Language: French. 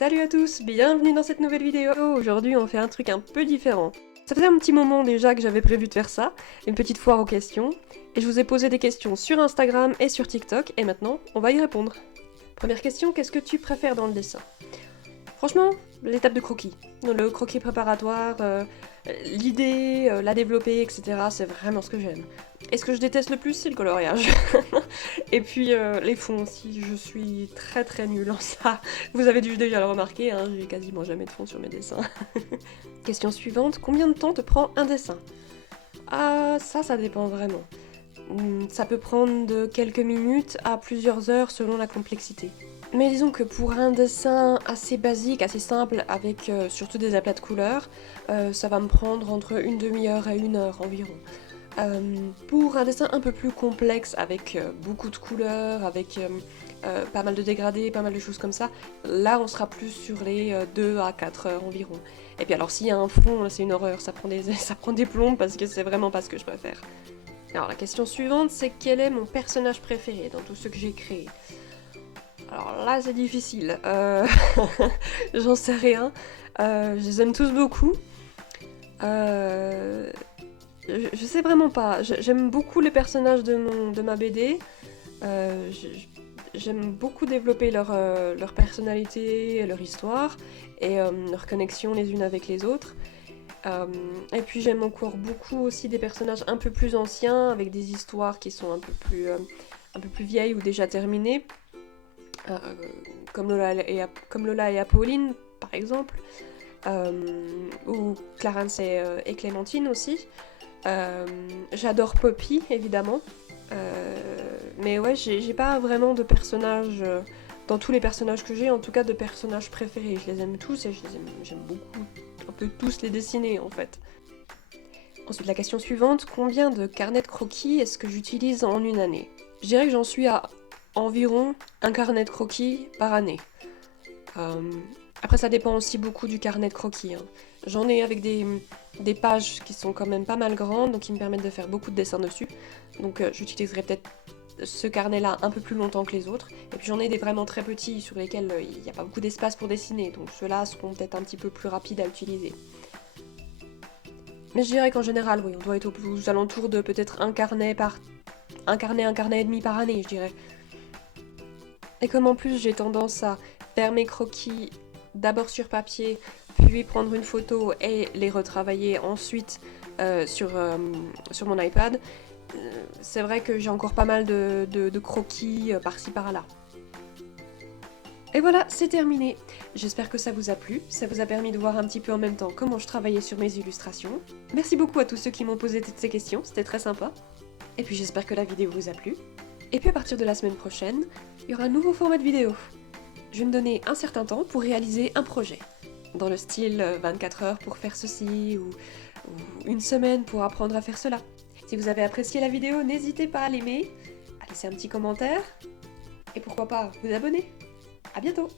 Salut à tous, bienvenue dans cette nouvelle vidéo. Aujourd'hui on fait un truc un peu différent. Ça faisait un petit moment déjà que j'avais prévu de faire ça, une petite foire aux questions, et je vous ai posé des questions sur Instagram et sur TikTok, et maintenant on va y répondre. Première question, qu'est-ce que tu préfères dans le dessin? Franchement, l'étape de croquis. Le croquis préparatoire, l'idée, la développer, etc. C'est vraiment ce que j'aime. Et ce que je déteste le plus, c'est le coloriage. Et puis les fonds aussi, je suis très très nulle en ça. Vous avez dû déjà le remarquer, hein, j'ai quasiment jamais de fond sur mes dessins. Question suivante, combien de temps te prend un dessin? Ah, ça dépend vraiment. Ça peut prendre de quelques minutes à plusieurs heures selon la complexité. Mais disons que pour un dessin assez basique, assez simple, avec surtout des aplats de couleurs, ça va me prendre entre une demi-heure et une heure environ. Pour un dessin un peu plus complexe, avec beaucoup de couleurs, avec pas mal de dégradés, pas mal de choses comme ça, là on sera plus sur les 2 à 4 heures environ. Et puis alors s'il y a un fond, c'est une horreur, ça prend des plombs parce que c'est vraiment pas ce que je préfère. Alors la question suivante, c'est quel est mon personnage préféré dans tout ce que j'ai créé? Alors là c'est difficile, j'en sais rien, je les aime tous beaucoup. Je sais vraiment pas, j'aime beaucoup les personnages de ma BD, euh, j'aime beaucoup développer leur personnalité, leur histoire, et leur connexion les unes avec les autres. Et puis j'aime encore beaucoup aussi des personnages un peu plus anciens, avec des histoires qui sont un peu plus vieilles ou déjà terminées, euh, comme Lola et Apolline par exemple, ou Clarence et Clémentine aussi. J'adore Poppy évidemment, mais ouais, j'ai pas vraiment de personnages, dans tous les personnages que j'ai, en tout cas de personnages préférés. Je les aime tous et j'aime beaucoup, un peu tous les dessiner en fait. Ensuite, la question suivante, combien de carnets de croquis est-ce que j'utilise en une année? Je dirais que j'en suis à environ un carnet de croquis par année. Euh, Après, ça dépend aussi beaucoup du carnet de croquis, hein. J'en ai avec des pages qui sont quand même pas mal grandes, donc qui me permettent de faire beaucoup de dessins dessus. Donc j'utiliserai peut-être ce carnet-là un peu plus longtemps que les autres. Et puis j'en ai des vraiment très petits sur lesquels il n'y a pas beaucoup d'espace pour dessiner, donc ceux-là seront peut-être un petit peu plus rapides à utiliser. Mais je dirais qu'en général, oui, on doit être aux alentours de peut-être un carnet et demi par année, je dirais. Et comme en plus j'ai tendance à faire mes croquis d'abord sur papier, puis prendre une photo et les retravailler ensuite sur mon iPad, c'est vrai que j'ai encore pas mal de croquis par-ci par-là. Et voilà, c'est terminé. J'espère que ça vous a plu, ça vous a permis de voir un petit peu en même temps comment je travaillais sur mes illustrations. Merci beaucoup à tous ceux qui m'ont posé toutes ces questions, c'était très sympa. Et puis j'espère que la vidéo vous a plu. Et puis à partir de la semaine prochaine, il y aura un nouveau format de vidéo. Je vais me donner un certain temps pour réaliser un projet. Dans le style 24 heures pour faire ceci, ou une semaine pour apprendre à faire cela. Si vous avez apprécié la vidéo, n'hésitez pas à l'aimer, à laisser un petit commentaire, et pourquoi pas vous abonner. À bientôt!